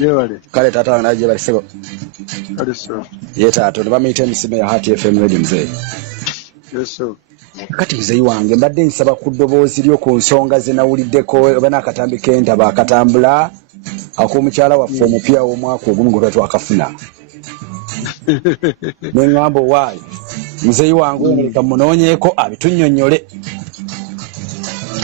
Yewale. Kale tata wanaje bali sebo. Kale so. Yetato ne bamuyita emisime ya Heart FM radio mzee. Yes so. Kati mzee wange mbadde nsaba ku ddoboozi lyo ku nsonga ze nawuliddeko bana akatambi kenta bakatambula ak'omukyala waffe omupya w'omwaka ogumu gwe twakafuna. Ne ng'ambo waayi mzee wange omuleka munoonyeeko abitunnyonnyole.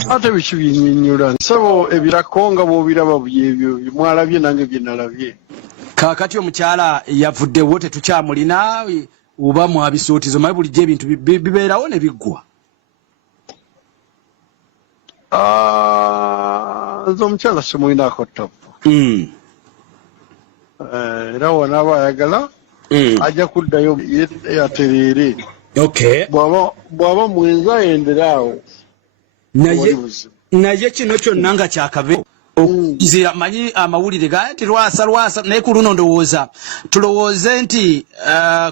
Ate biki binnyonnyola nsabo ebirako nga bw'obiraba byebyo mwalabye nange bye nalabye. Kaakati omukyala yavuddewo tetukyamulina oba mwabisuutizo maye bulijjo ebintu bibeerawo ne biggwa. Nze omukyala simulinaako ttoppo. Era wanaaba ayagala ajja kuddayo yatereere. Okay. Bw'aba mwenzi ayenderaawo. Naye kino kyonna nga kyakabe okuzira manyi amawulire ga nti lwasa naye ku luno ndowooza tulowooze nti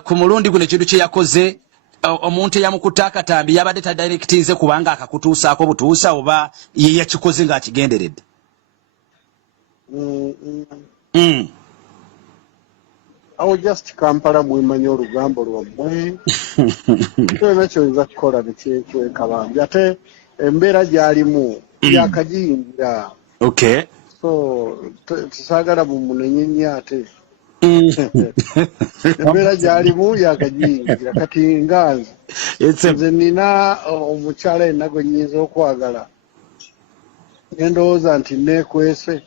ku mulundi guno ekintu kye yakoze omuntu eyamukutte akatambi yabadde tadirectinze kubanga akakutuusaako butuusa oba ye yakikoze ng'akigenderedde. Awo just Kampala mwemanya olugambo lwammwe kyona kyoyinza kukola nekyekabambi ate embeera gy'alimu yakagiyingira. Okay. So tusaagala mumunenyenye ate embeera gy'alimu yakagiyingira kati nganze nze nina omukyala yenna gwe nnyinza okwagala ngendowooza nti neekwese.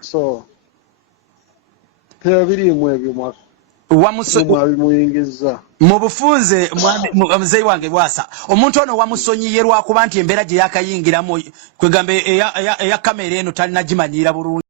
So tebirimu ebyo mwabimuyingizza mu bufunze muzei wange Lwasa omuntu ono wamusonyiye lwakuba nti embeera gye yakayingiramu kwegamba eya kamera eno talina gimanyira bulungi.